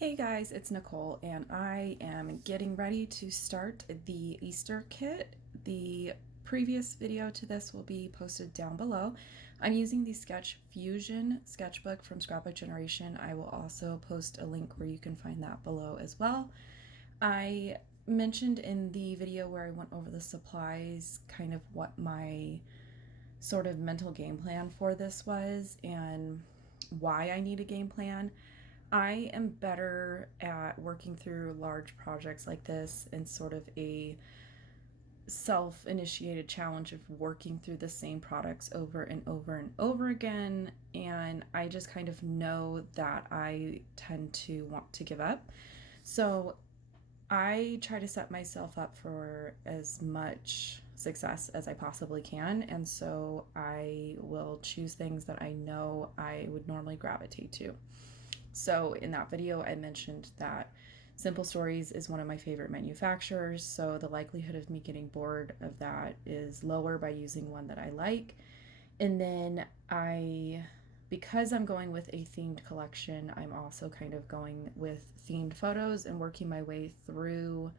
Hey guys, it's Nicole, and I am getting ready to start the Easter kit. The previous video to this will be posted down below. I'm using the Sketch Fusion sketchbook from Scrapbook Generation. I will also post a link where you can find that below as well. I mentioned in the video where I went over the supplies kind of what my sort of mental game plan for this was and why I need a game plan. I am better at working through large projects like this and sort of a self-initiated challenge of working through the same products over and over and over again. And I just kind of know that I tend to want to give up. So I try to set myself up for as much success as I possibly can. And so I will choose things that I know I would normally gravitate to. So in that video, I mentioned that Simple Stories is one of my favorite manufacturers, so the likelihood of me getting bored of that is lower by using one that I like. And then because I'm going with a themed collection, I'm also kind of going with themed photos and working my way through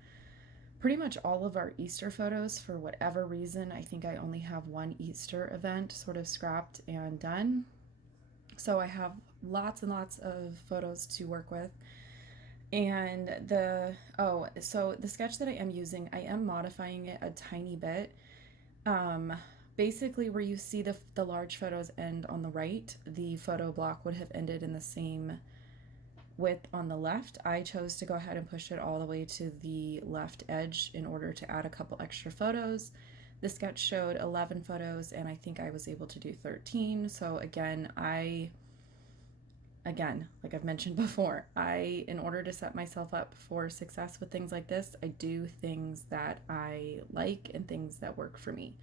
pretty much all of our Easter photos. For whatever reason, I think I only have one Easter event sort of scrapped and done. So I have lots and lots of photos to work with. And so the sketch that I am using, I am modifying it a tiny bit. Basically where you see the large photos end on the right, the photo block would have ended in the same width on the left. I chose to go ahead and push it all the way to the left edge in order to add a couple extra photos. The sketch showed 11 photos and I think I was able to do 13. So again, like I've mentioned before, in order to set myself up for success with things like this, I do things that I like and things that work for me.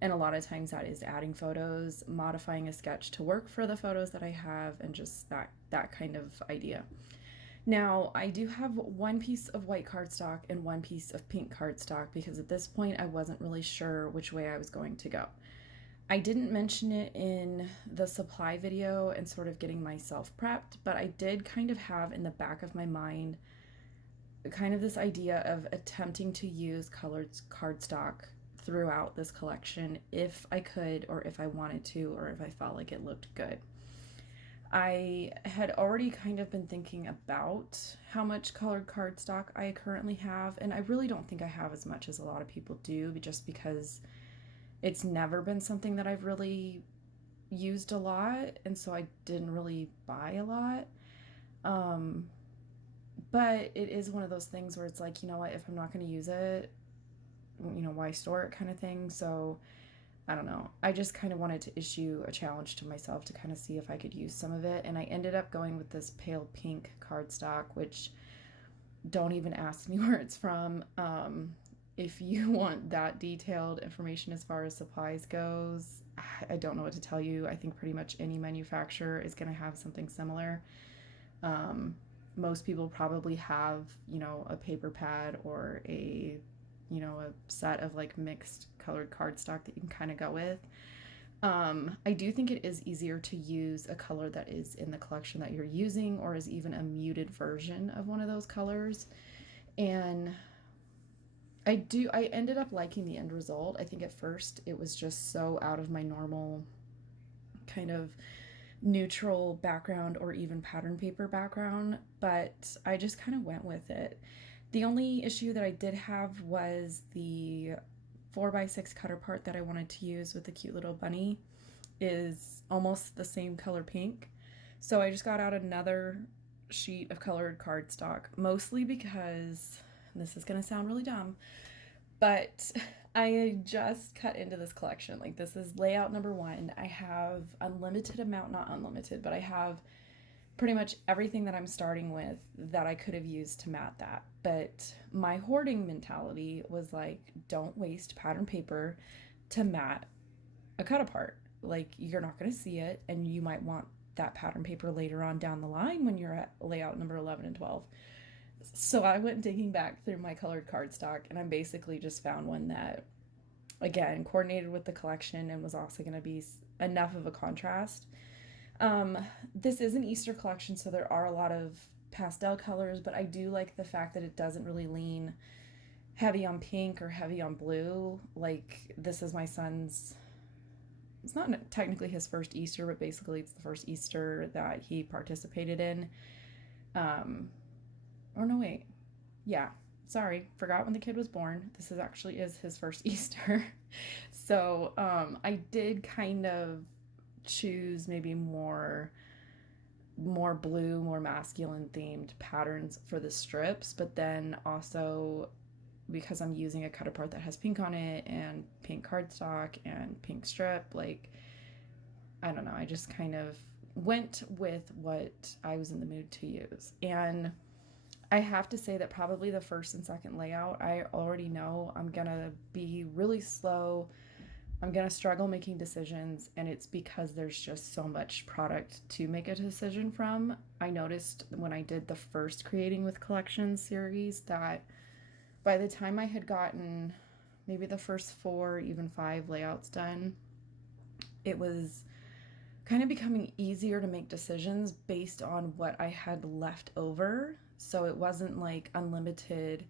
And a lot of times that is adding photos, modifying a sketch to work for the photos that I have, and just that kind of idea. Now, I do have one piece of white cardstock and one piece of pink cardstock because at this point I wasn't really sure which way I was going to go. I didn't mention it in the supply video and sort of getting myself prepped, but I did kind of have in the back of my mind kind of this idea of attempting to use colored cardstock throughout this collection if I could, or if I wanted to, or if I felt like it looked good. I had already kind of been thinking about how much colored cardstock I currently have, and I really don't think I have as much as a lot of people do, just because it's never been something that I've really used a lot, and so I didn't really buy a lot. But it is one of those things where it's like, you know what, if I'm not going to use it, why store it kind of thing. So I don't know. I just kind of wanted to issue a challenge to myself to kind of see if I could use some of it. And I ended up going with this pale pink cardstock, which don't even ask me where it's from. If you want that detailed information as far as supplies goes, I don't know what to tell you. I think pretty much any manufacturer is going to have something similar. Most people probably have, a paper pad or a set of like mixed colored cardstock that you can kind of go with. I do think it is easier to use a color that is in the collection that you're using, or is even a muted version of one of those colors. And I ended up liking the end result. I think at first it was just so out of my normal kind of neutral background or even pattern paper background, but I just kind of went with it. The only issue that I did have was the 4x6 cutter part that I wanted to use with the cute little bunny is almost the same color pink. So I just got out another sheet of colored cardstock, mostly because, this is going to sound really dumb, but I just cut into this collection. Like, this is layout number 1. I have unlimited amount, not unlimited, but I have pretty much everything that I'm starting with that I could have used to mat that. But my hoarding mentality was like, don't waste pattern paper to mat a cut apart. Like, you're not going to see it, and you might want that pattern paper later on down the line when you're at layout number 11 and 12. So I went digging back through my colored cardstock, and I basically just found one that, again, coordinated with the collection and was also going to be enough of a contrast. This is an Easter collection, so there are a lot of pastel colors, but I do like the fact that it doesn't really lean heavy on pink or heavy on blue. Like, this is my son's, it's not technically his first Easter, but basically it's the first Easter that he participated in. Or no, wait. Yeah, sorry, forgot when the kid was born. This is his first Easter. So I did kind of choose maybe more blue, more masculine themed patterns for the strips, but then also because I'm using a cut apart that has pink on it and pink cardstock and pink strip, like, I don't know, I just kind of went with what I was in the mood to use. And I have to say that probably the first and second layout, I already know I'm gonna be really slow. I'm gonna struggle making decisions, and it's because there's just so much product to make a decision from. I noticed when I did the first Creating with Collections series that by the time I had gotten maybe the first 4, even 5 layouts done, it was kind of becoming easier to make decisions based on what I had left over. So it wasn't like unlimited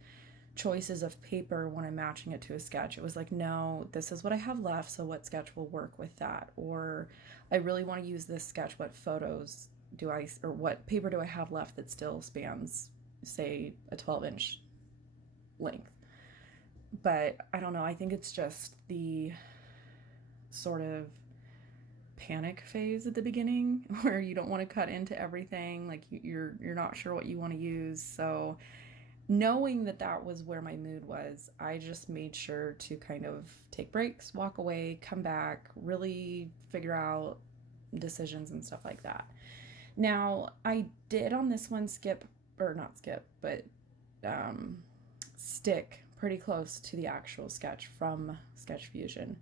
choices of paper when I'm matching it to a sketch. It was like, no, this is what I have left, so what sketch will work with that? Or I really want to use this sketch, what photos do I, or what paper do I have left that still spans, say, a 12-inch length? But I don't know, I think it's just the sort of panic phase at the beginning where you don't want to cut into everything, like you're not sure what you want to use. So knowing that that was where my mood was, I just made sure to kind of take breaks, walk away, come back, really figure out decisions and stuff like that. Now, I did on this one stick pretty close to the actual sketch from Sketch Fusion,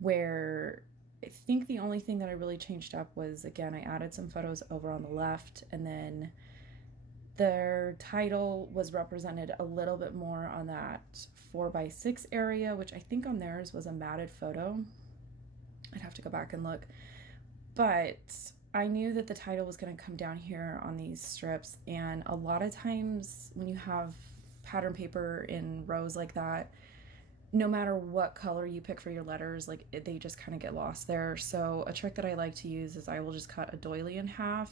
where I think the only thing that I really changed up was, again, I added some photos over on the left, and then their title was represented a little bit more on that 4x6 area, which I think on theirs was a matted photo. I'd have to go back and look. But I knew that the title was going to come down here on these strips, and a lot of times when you have pattern paper in rows like that, no matter what color you pick for your letters, like they just kind of get lost there. So a trick that I like to use is I will just cut a doily in half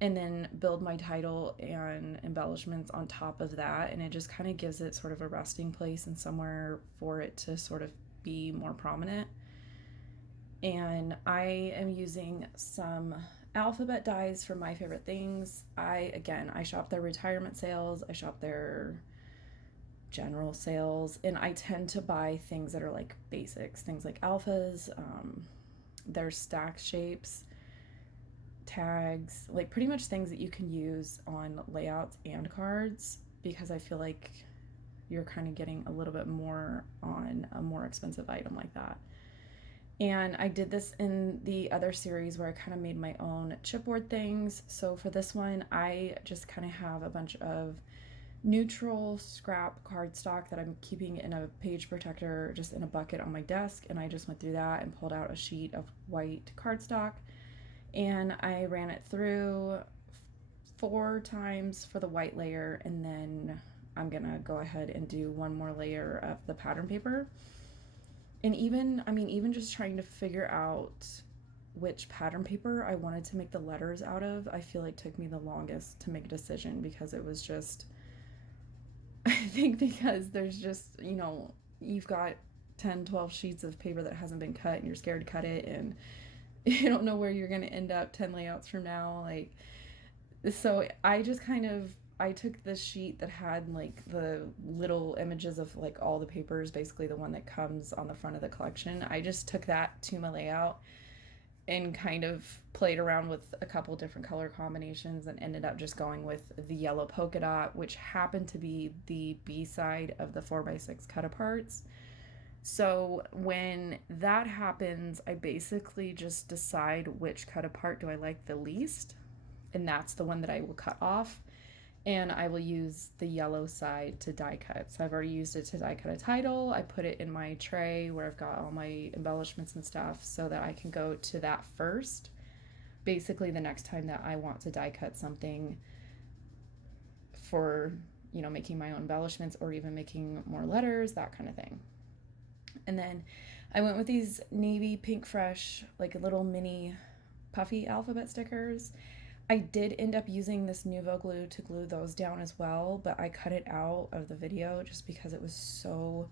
and then build my title and embellishments on top of that, and it just kind of gives it sort of a resting place and somewhere for it to sort of be more prominent. And I am using some alphabet dies for My Favorite Things. I shop their retirement sales, I shop their general sales, and I tend to buy things that are like basics, things like alphas, their stack shapes, tags, like pretty much things that you can use on layouts and cards, because I feel like you're kind of getting a little bit more on a more expensive item like that. And I did this in the other series where I kind of made my own chipboard things. So for this one, I just kind of have a bunch of neutral scrap cardstock that I'm keeping in a page protector, just in a bucket on my desk. And I just went through that and pulled out a sheet of white cardstock, and I ran it through 4 times for the white layer, and then I'm gonna go ahead and do one more layer of the pattern paper. And even just trying to figure out which pattern paper I wanted to make the letters out of, I feel like took me the longest to make a decision, because it was just, I think because there's just, you've got 10, 12 sheets of paper that hasn't been cut and you're scared to cut it, and you don't know where you're going to end up 10 layouts from now. Like, so I just I took this sheet that had like the little images of like all the papers, basically the one that comes on the front of the collection. I just took that to my layout and kind of played around with a couple different color combinations and ended up just going with the yellow polka dot, which happened to be the B side of the 4x6 cut aparts. So when that happens, I basically just decide which cut apart do I like the least, and that's the one that I will cut off, and I will use the yellow side to die cut. So I've already used it to die cut a title. I put it in my tray where I've got all my embellishments and stuff so that I can go to that first. Basically, the next time that I want to die cut something, for, you know, making my own embellishments or even making more letters, that kind of thing. And then I went with these navy pink fresh, like little mini puffy alphabet stickers. I did end up using this Nuvo glue to glue those down as well, but I cut it out of the video just because it was so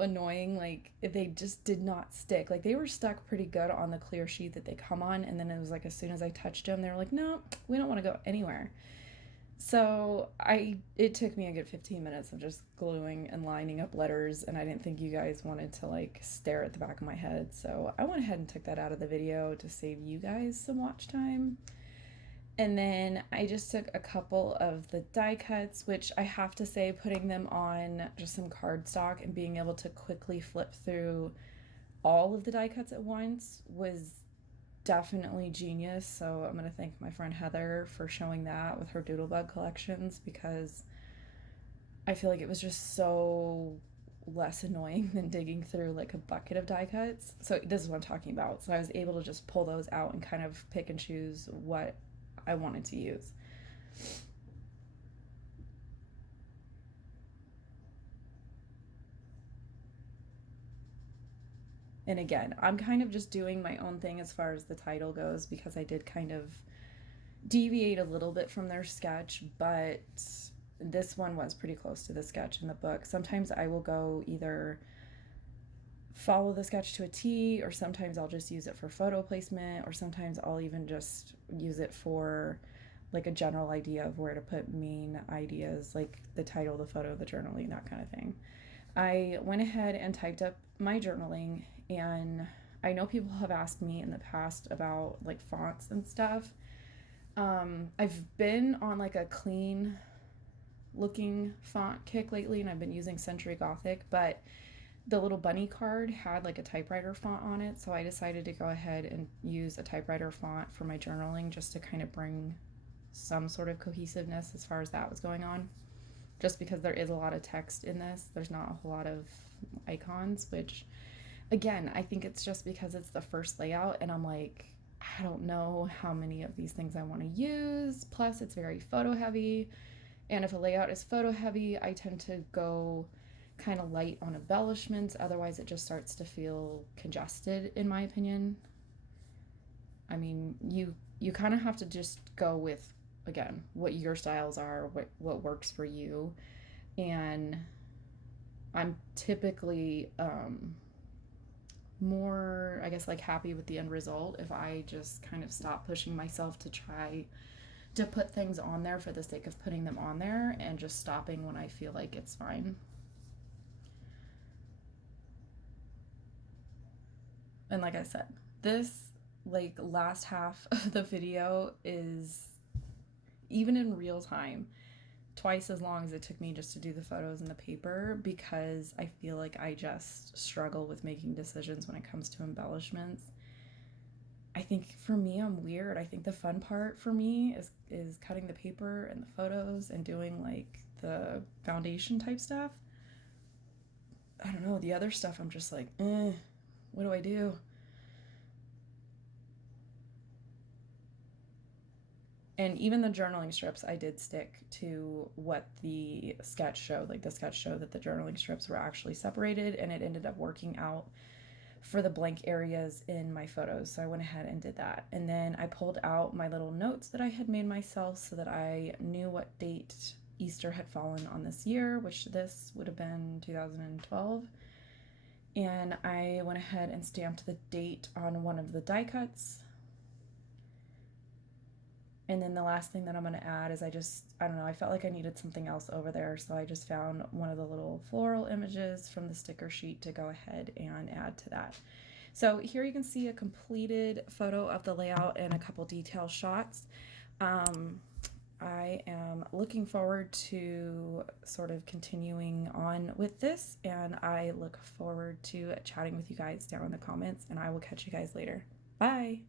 annoying. Like, they just did not stick. Like, they were stuck pretty good on the clear sheet that they come on, and then it was like as soon as I touched them, they were like, no, we don't want to go anywhere. So it took me a good 15 minutes of just gluing and lining up letters, and I didn't think you guys wanted to like stare at the back of my head, so I went ahead and took that out of the video to save you guys some watch time. And then I just took a couple of the die cuts, which I have to say, putting them on just some cardstock and being able to quickly flip through all of the die cuts at once was definitely genius. So I'm going to thank my friend Heather for showing that with her Doodlebug collections, because I feel like it was just so less annoying than digging through like a bucket of die cuts. So this is what I'm talking about. So I was able to just pull those out and kind of pick and choose what I wanted to use. And again, I'm kind of just doing my own thing as far as the title goes, because I did kind of deviate a little bit from their sketch, but this one was pretty close to the sketch in the book. Sometimes I will go either follow the sketch to a T, or sometimes I'll just use it for photo placement, or sometimes I'll even just use it for like a general idea of where to put main ideas, like the title, the photo, the journaling, that kind of thing. I went ahead and typed up my journaling, and I know people have asked me in the past about like fonts and stuff. I've been on like a clean looking font kick lately, and I've been using Century Gothic, but the little bunny card had like a typewriter font on it, so I decided to go ahead and use a typewriter font for my journaling, just to kind of bring some sort of cohesiveness as far as that was going on. Just because there is a lot of text in this, there's not a whole lot of icons, which again, I think it's just because it's the first layout, and I'm like, I don't know how many of these things I want to use. Plus, it's very photo heavy, and if a layout is photo heavy, I tend to go kind of light on embellishments. Otherwise, it just starts to feel congested, in my opinion. I mean, you kind of have to just go with, again, what your styles are, what works for you. And I'm typically more, I guess, like happy with the end result if I just kind of stop pushing myself to try to put things on there for the sake of putting them on there, and just stopping when I feel like it's fine. And like I said, this like last half of the video is, even in real time, twice as long as it took me just to do the photos and the paper, because I feel like I just struggle with making decisions when it comes to embellishments. I think for me, I'm weird. I think the fun part for me is cutting the paper and the photos and doing like the foundation type stuff. I don't know, the other stuff I'm just like, what do I do? And even the journaling strips, I did stick to what the sketch showed. Like, the sketch showed that the journaling strips were actually separated, and it ended up working out for the blank areas in my photos. So I went ahead and did that. And then I pulled out my little notes that I had made myself so that I knew what date Easter had fallen on this year, which this would have been 2012. And I went ahead and stamped the date on one of the die cuts. And then the last thing that I'm going to add is I don't know, I felt like I needed something else over there, so I just found one of the little floral images from the sticker sheet to go ahead and add to that. So here you can see a completed photo of the layout and a couple detail shots. I am looking forward to sort of continuing on with this, and I look forward to chatting with you guys down in the comments, and I will catch you guys later. Bye!